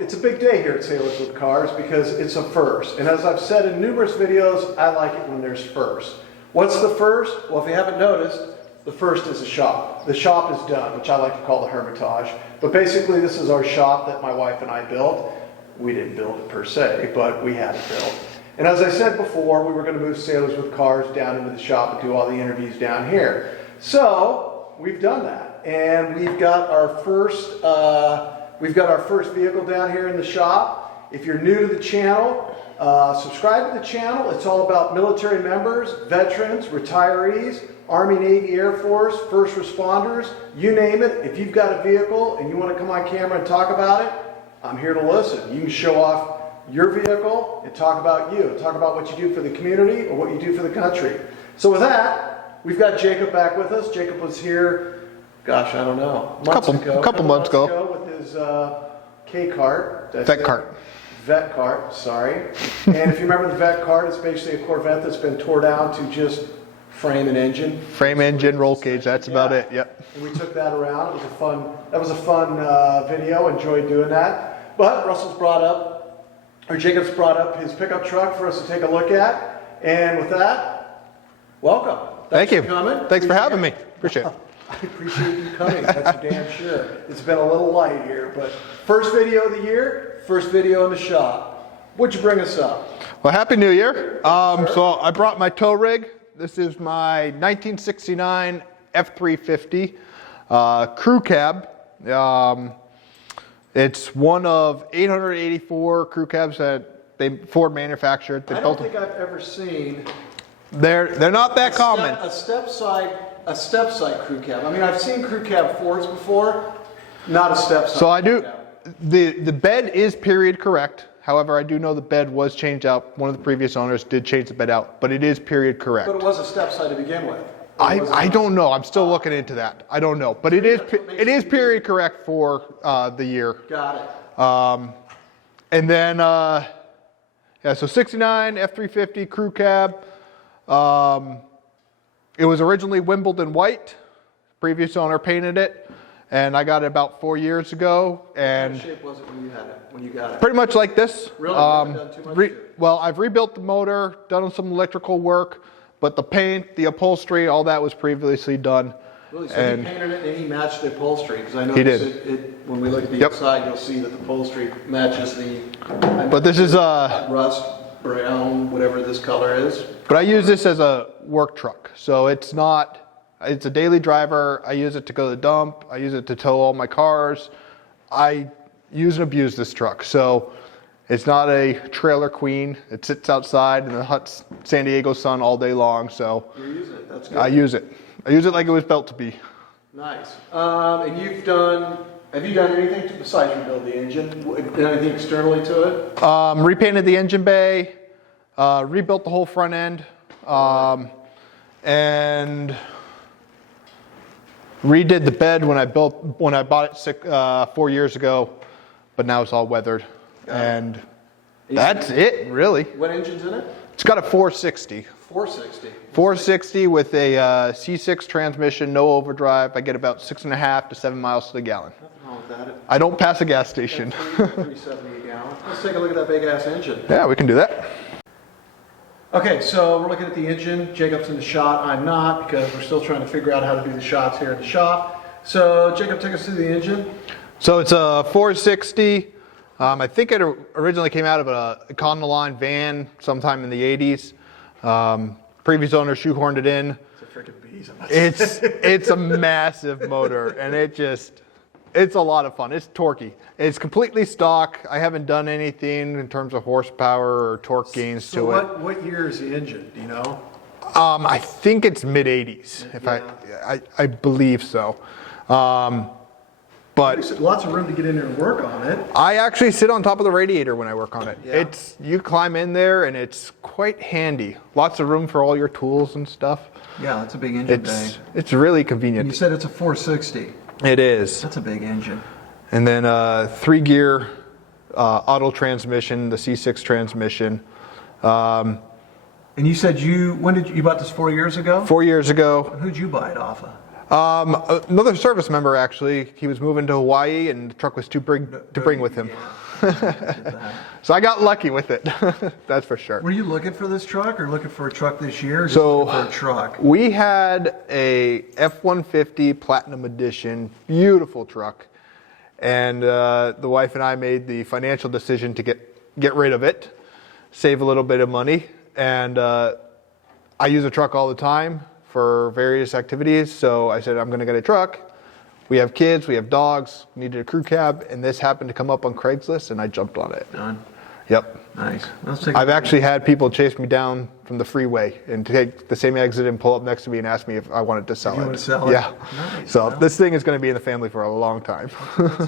it's a big day here at Sailors with Cars because it's a first. And as I've said in numerous videos, I like it when there's first. What's the first? Well, if you haven't noticed, the first is a shop. The shop is done, which I like to call the Hermitage. But basically, this is our shop that my wife and I built. We didn't build it per se, but we had it built. And as I said before, we were going to move Sailors with Cars down into the shop and do all the interviews down here. So we've done that, and we've got our first vehicle down here in the shop. If you're new to the channel, subscribe to the channel. It's all about military members, veterans, retirees, Army, Navy, Air Force, first responders, you name it. If you've got a vehicle and you want to come on camera and talk about it, I'm here to listen. You can show off your vehicle and talk about you, talk about what you do for the community or what you do for the country. So with that, we've got Jacob back with us. Jacob was here, gosh, I don't know, a couple months ago with his K-Cart. Vet cart, sorry. And if you remember the vet cart, it's basically a Corvette that's been tore down to just frame and engine. Frame, engine, roll cage, that's about it, yep. And we took that around. That was a fun video, enjoyed doing that. But Jacob's brought up his pickup truck for us to take a look at. And with that, welcome. Thank you. For coming. Thanks for having me. Appreciate it. I appreciate you coming, that's for damn sure. It's been a little light here, but first video of the year, first video in the shop. What'd you bring us up? Well, Happy New Year. So I brought my tow rig. This is my 1969 F350 crew cab. It's one of 884 crew cabs that Ford manufactured. I don't think I've ever seen. They're not that common. A step side crew cab. I mean, I've seen crew cab Fords before, not a step side. So I do. The bed is period correct. However, I do know the bed was changed out. One of the previous owners did change the bed out, but it is period correct. But it was a step side to begin with. I don't know. I'm still looking into that. I don't know, but it is period correct for the year. Got it. And then so 69 F350 crew cab. It was originally Wimbledon white. Previous owner painted it, and I got it about 4 years ago. And what shape was it when you got it? Pretty much like this. Really? You haven't done too much well, I've rebuilt the motor, done some electrical work, but the paint, the upholstery, all that was previously done. Really? So he painted it and he matched the upholstery? Because I know when we look at the inside, you'll see that the upholstery matches the. But this is rust, brown, whatever this color is. But I use this as a work truck, so it's a daily driver. I use it to go to the dump. I use it to tow all my cars. I use and abuse this truck, so it's not a trailer queen. It sits outside in the hot San Diego sun all day long. So you use it. That's good. I use it. I use it like it was built to be. Nice. And have you done anything besides rebuild the engine? Anything externally to it? Repainted the engine bay. Rebuilt the whole front end, and redid the bed when I bought it 4 years ago, but now it's all weathered, and that's it really. What engine's in it? It's got a 460. 460. 460 with a C6 transmission, no overdrive. I get about 6.5 to 7 miles to the gallon. Nothing wrong with that. I don't pass a gas station. 370 a gallon. Let's take a look at that big ass engine. Yeah, we can do that. Okay, so we're looking at the engine. Jacob's in the shot. I'm not, because we're still trying to figure out how to do the shots here in the shop. So Jacob, take us through the engine. So it's a 460. I think it originally came out of a Econoline van sometime in the 80s. Previous owner shoehorned it in. It's a freaking beast. It's a massive motor, and it's a lot of fun. It's torquey. It's completely stock. I haven't done anything in terms of horsepower or torque gains to it. So what year is the engine? Do you know? I think it's mid 80s. I believe so. But lots of room to get in there and work on it. I actually sit on top of the radiator when I work on it. Yeah. You climb in there and it's quite handy. Lots of room for all your tools and stuff. Yeah, that's a big engine bay. It's really convenient. And you said it's a 460. It is. That's a big engine. And then 3-gear auto transmission, the C6 transmission. And you said you bought this 4 years ago? 4 years ago. Who'd you buy it off of? Another service member, actually. He was moving to Hawaii, and the truck was too big to bring with him. Yeah. So I got lucky with it. That's for sure. Were you looking for this truck or looking for a truck this year? Or just So looking for a truck? we had a F-150 Platinum Edition, beautiful truck. And the wife and I made the financial decision to get rid of it, save a little bit of money. And I use a truck all the time for various activities. So I said, I'm going to get a truck. We have kids, we have dogs, needed a crew cab, and this happened to come up on Craigslist, and I jumped on it. Done. Yep. Nice. I've actually had people chase me down from the freeway and take the same exit and pull up next to me and ask me if I wanted to sell it. You want to sell it? Yeah. Nice. So Well, this thing is going to be in the family for a long time.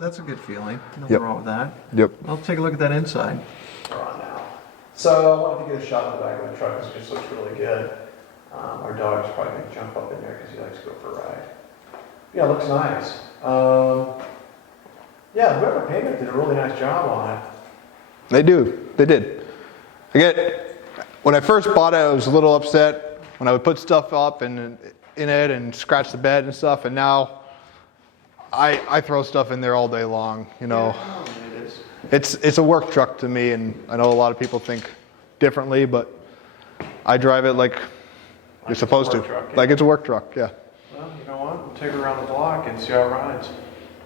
that's a good feeling. Yep. Nothing wrong with that. Yep. I'll take a look at that inside. So I wanted to get a shot of the back of the truck. This just looks really good. Our dog's probably going to jump up in there because he likes to go for a ride. Yeah, it looks nice. Yeah, whoever painted it did a really nice job on it. They do. They did. When I first bought it, I was a little upset when I would put stuff up in it and scratch the bed and stuff. And now I throw stuff in there all day long. You know, it's a work truck to me, and I know a lot of people think differently, but I drive it like you're supposed to. Truck, yeah. Like it's a work truck. Yeah. Well, you know what? We'll take her around the block and see how it rides.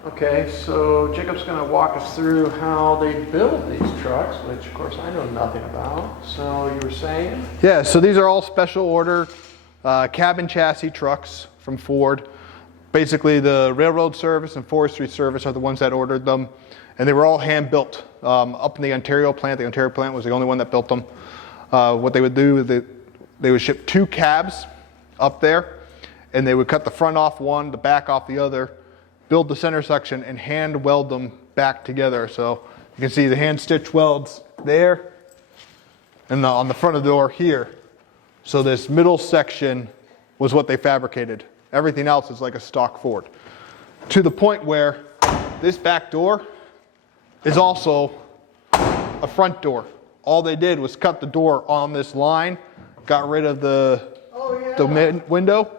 Okay, so Jacob's going to walk us through how they build these trucks, which of course I know nothing about. So you were saying? Yeah, so these are all special order cabin chassis trucks from Ford. Basically the Railroad Service and Forestry Service are the ones that ordered them. And they were all hand built up in the Ontario plant. The Ontario plant was the only one that built them. What they would do is they would ship 2 cabs up there, and they would cut the front off one, the back off the other, build the center section, and hand weld them back together. So you can see the hand stitch welds there and on the front of the door here. So this middle section was what they fabricated. Everything else is like a stock Ford. To the point where this back door is also a front door. All they did was cut the door on this line, got rid of the window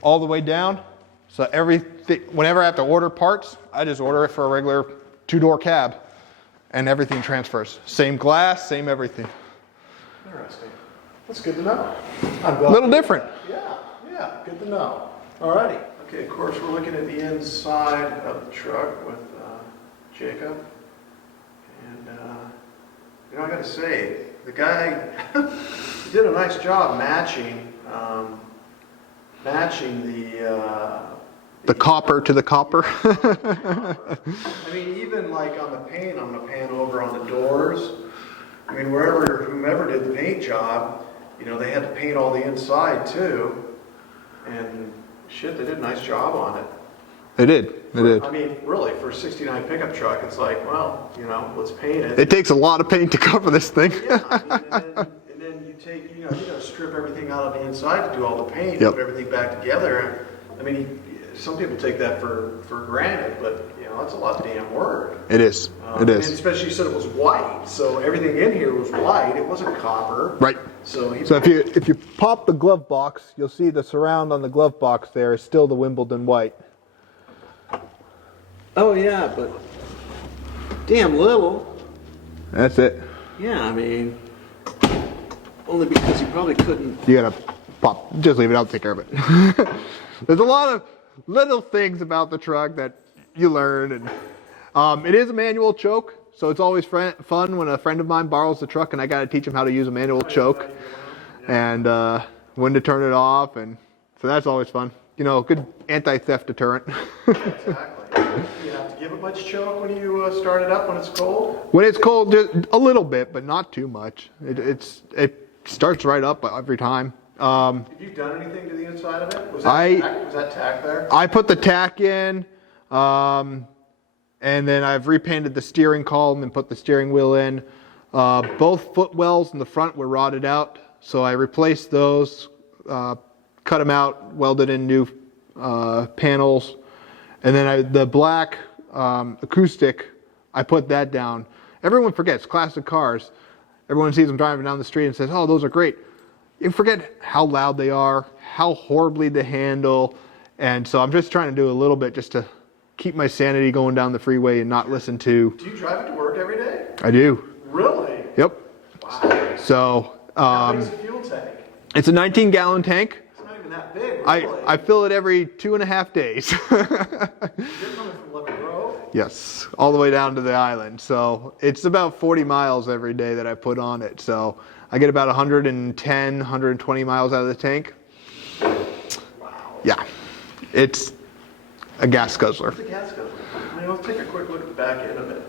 all the way down. So whenever I have to order parts, I just order it for a regular 2-door cab, and everything transfers. Same glass, same everything. Interesting. That's good to know. A little different. Yeah, good to know. Alrighty. Okay, of course we're looking at the inside of the truck with Jacob. And, you know, I gotta say, the guy did a nice job matching The copper to the copper. I mean, even like on the paint, I'm gonna pan over on the doors. I mean, whomever did the paint job, you know, they had to paint all the inside too. And shit, they did a nice job on it. They did. They did. I mean, really, for a 69 pickup truck, it's like, well, you know, let's paint it. It takes a lot of paint to cover this thing. Yeah, I mean, and then you take, you gotta strip everything out of the inside to do all the paint, Yep. put everything back together. I mean, some people take that for granted, but you know, that's a lot of damn work. It is. It And is. especially you said it was white, so everything in here was white. It wasn't copper. Right. So if you pop the glove box, you'll see the surround on the glove box there is still the Wimbledon white. Oh yeah, but damn little. That's it. Yeah, I mean, only because you probably couldn't. You gotta pop. Just leave it. I'll take care of it. There's a lot of little things about the truck that you learn, and it is a manual choke, so it's always fun when a friend of mine borrows the truck and I gotta teach him how to use a manual choke and when to turn it off, and so that's always fun. You know, good anti-theft deterrent. Exactly. You have to give it much choke when you start it up when it's cold? When it's cold, just a little bit, but not too much. It starts right up every time. Have you done anything to the inside of it? Was that tack there? I put the tack in, and then I've repainted the steering column and put the steering wheel in. Both footwells in the front were rotted out, so I replaced those, cut them out, welded in new panels. And then the black acoustic, I put that down. Everyone forgets, classic cars. Everyone sees them driving down the street and says, oh, those are great. You forget how loud they are, how horribly they handle. And so I'm just trying to do a little bit just to keep my sanity going down the freeway and not listen to. Do you drive it to work every day? I do. Really? Yep. Wow. So How big is a fuel tank? it's a 19-gallon tank. It's not even that big, really. I fill it every 2.5 days. You're coming from Level Grove? Yes, all the way down to the island. So it's about 40 miles every day that I put on it. So I get about 110, 120 miles out of the tank. Wow. Yeah, it's a gas guzzler. It's a gas guzzler. Let's take a quick look at the back end of it.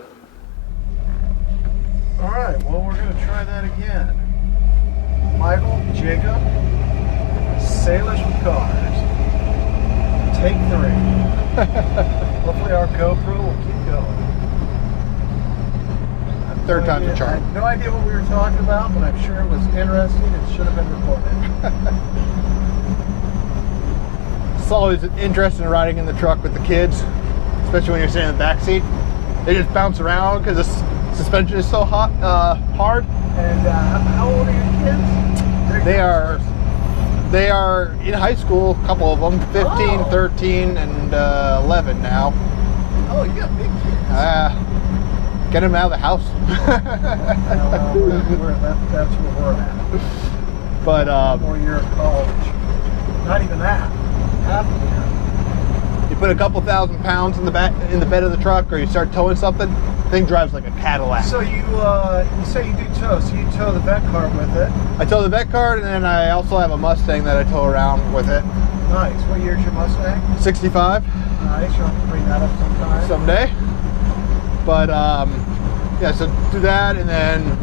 All right, well, we're going to try that again. Michael, Jacob, Sailors with Cars. Take 3. Hopefully our GoPro will keep going. Third time's a I charm. have no idea what we were talking about, but I'm sure it was interesting. It should have been recorded. It's always interesting riding in the truck with the kids, especially when you're sitting in the back seat. They just bounce around because the suspension is so hard. And how old are your kids? They are in high school, a couple of them, 15, 13, and 11 now. Oh, you got big kids. Get them out of the house. That's where we're at. But 4 years of college. Not even that. Half a year. you put a couple thousand pounds in the bed of the truck, or you start towing something, thing drives like a Cadillac. So you say you do tow, so you tow the vet car with it. I tow the vet card, and then I also have a Mustang that I tow around with it. Nice. What year's your Mustang? 65. Nice. You'll have to bring that up sometime. Someday. But yeah, so do that, and then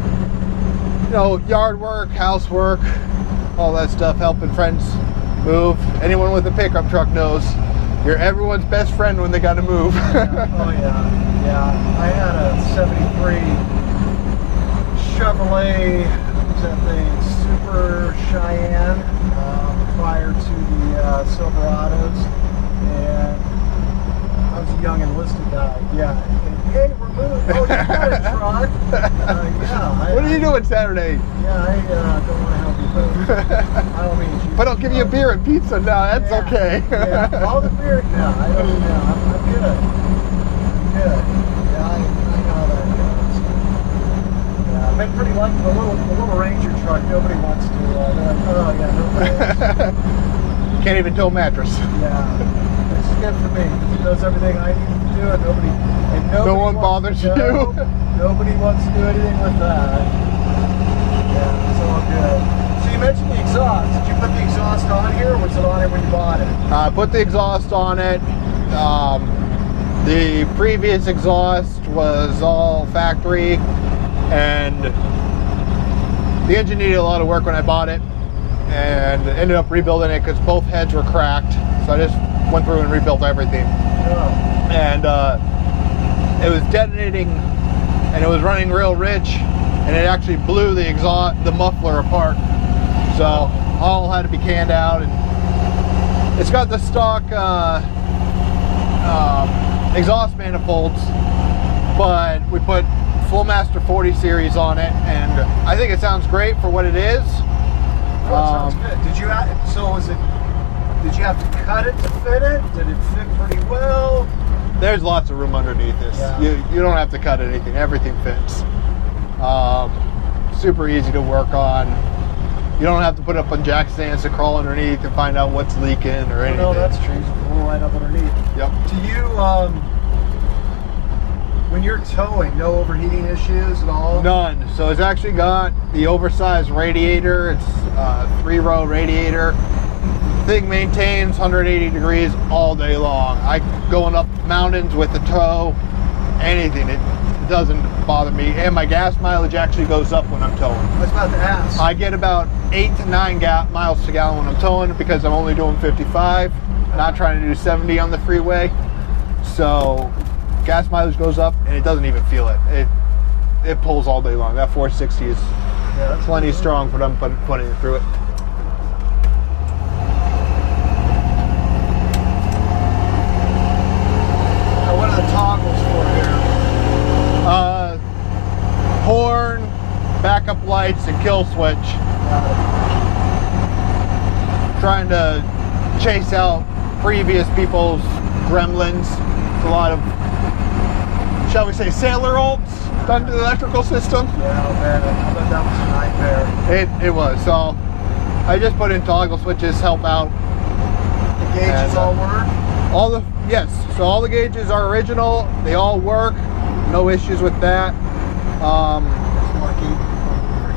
yard work, housework, all that stuff, helping friends move. Anyone with a pickup truck knows you're everyone's best friend when they got to move. Yeah. Oh yeah. I had a '73 Chevrolet. What was that thing? Super Cheyenne. Prior to the Silverados, and I was a young enlisted guy. Yeah. Hey, we're moving. Oh, you got a truck? Yeah. What are you doing Saturday? Yeah, I don't want to help you move. I don't mean you. But I'll give you a beer and pizza. No, that's okay. Yeah, all the beer. No, I don't know. I'm good. I'm good. Yeah, I know how that goes. Yeah, I've been pretty lucky. The little Ranger truck, nobody wants to. They're like, oh yeah, no thanks. Can't even tow a mattress. Yeah, it's good for me because it does everything I need to do, and nobody no one bothers you. Nobody wants to do anything with that. Yeah, it's all good. So you mentioned the exhaust. Did you put the exhaust on here, or was it on it when you bought it? I put the exhaust on it. The previous exhaust was all factory, and the engine needed a lot of work when I bought it, and ended up rebuilding it because both heads were cracked. So I just went through and rebuilt everything. Yeah. And it was detonating, and it was running real rich, and it actually blew the muffler apart. So all had to be canned out, and it's got the stock exhaust manifolds, but we put Flowmaster 40 series on it, and I think it sounds great for what it is. Oh, it sounds good. Did you have to cut it to fit it? Did it fit pretty well? There's lots of room underneath this. Yeah. You don't have to cut anything. Everything fits. Super easy to work on. You don't have to put up on jack stands to crawl underneath and find out what's leaking or anything. No, that's true. You can pull right up underneath. Yep. Do you, when you're towing, no overheating issues at all? None. So it's actually got the oversized radiator. It's a 3-row radiator. Thing maintains 180 degrees all day long. I going up mountains with the tow, anything, it doesn't bother me. And my gas mileage actually goes up when I'm towing. I was about to ask. I get about 8 to 9 miles to gallon when I'm towing because I'm only doing 55, not trying to do 70 on the freeway. So gas mileage goes up and it doesn't even feel it. It pulls all day long. That 460 is plenty strong for them putting it through it. What are the toggles for here? Horn, backup lights, and kill switch. Trying to chase out previous people's gremlins. It's a lot of, shall we say, sailor olds done to the electrical system. Yeah, oh man, I bet that was a nightmare. It was. So I just put in toggle switches, help out. The gauges all work? Yes, so all the gauges are original. They all work. No issues with that.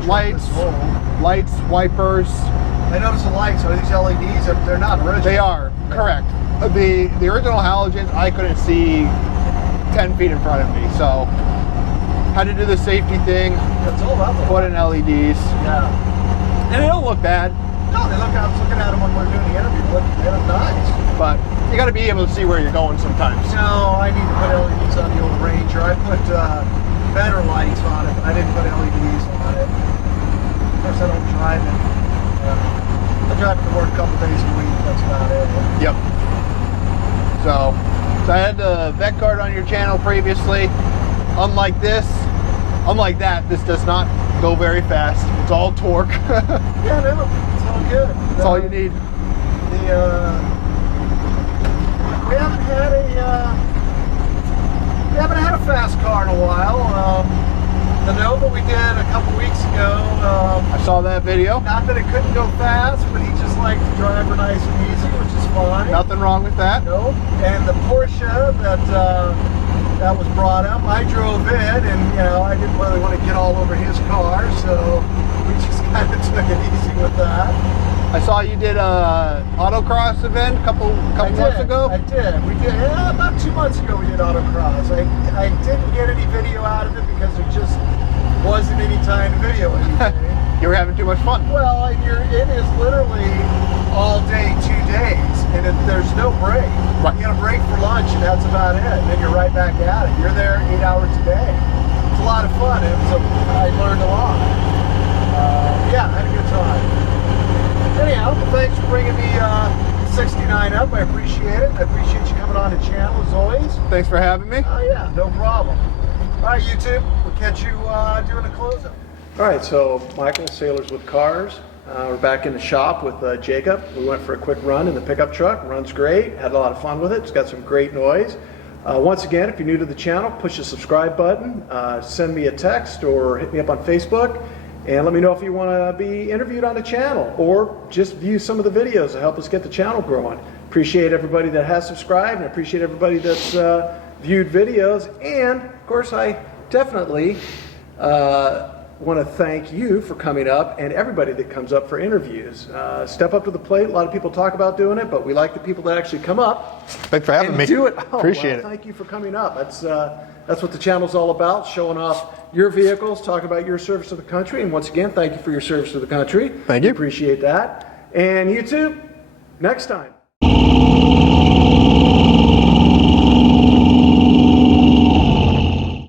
Lights, wipers. I noticed the lights, are these LEDs? They're not original. They are, correct. The original halogens, I couldn't see 10 feet in front of me, so had to do the safety thing. It's all about the put in LEDs. Yeah. And they don't look bad. No, they look. I was looking at them when we were doing the interview. They look nice. But you got to be able to see where you're going sometimes. No, I need to put LEDs on the old Ranger. I put better lights on it, but I didn't put LEDs on it. Of course, I don't drive it. I drive it to work a couple days a week. That's about it. Yep. So I had the vet card on your channel previously. Unlike that, this does not go very fast. It's all torque. Yeah, no, it's all good. That's all you need. We haven't had a fast car in a while. The Nova we did a couple weeks ago. I saw that video. Not that it couldn't go fast, but he just liked to drive her nice and easy, which is fine. Nothing wrong with that. No. And the Porsche that was brought up, I drove it, and I didn't really want to get all over his car, so we just kind of took it easy with that. I saw you did a autocross event a couple months ago. I did. We did. Yeah, about 2 months ago we did autocross. I didn't get any video out of it because there just wasn't any time to video anything. You were having too much fun. Well, it is literally all day, 2 days, and there's no break. Right. You get a break for lunch, and that's about it. And then you're right back at it. You're there 8 hours a day. It's a lot of fun. I learned a lot. Yeah, I had a good time. Anyhow, thanks for bringing the 69 up. I appreciate it. I appreciate you coming on the channel as always. Thanks for having me. Yeah, no problem. All right, YouTube, we'll catch you doing a closeout. All right, so Michael, Sailors with Cars. We're back in the shop with Jacob. We went for a quick run in the pickup truck. Runs great. Had a lot of fun with it. It's got some great noise. Once again, if you're new to the channel, push the subscribe button. Send me a text or hit me up on Facebook. And let me know if you want to be interviewed on the channel or just view some of the videos to help us get the channel growing. Appreciate everybody that has subscribed, and appreciate everybody that's viewed videos. And of course, I definitely want to thank you for coming up, and everybody that comes up for interviews. Step up to the plate. A lot of people talk about doing it, but we like the people that actually come up. Thanks for having me. Do it. Appreciate it. Thank you for coming up. That's what the channel's all about, showing off your vehicles, talking about your service to the country. And once again, thank you for your service to the country. Thank you. Appreciate that. And YouTube, next time.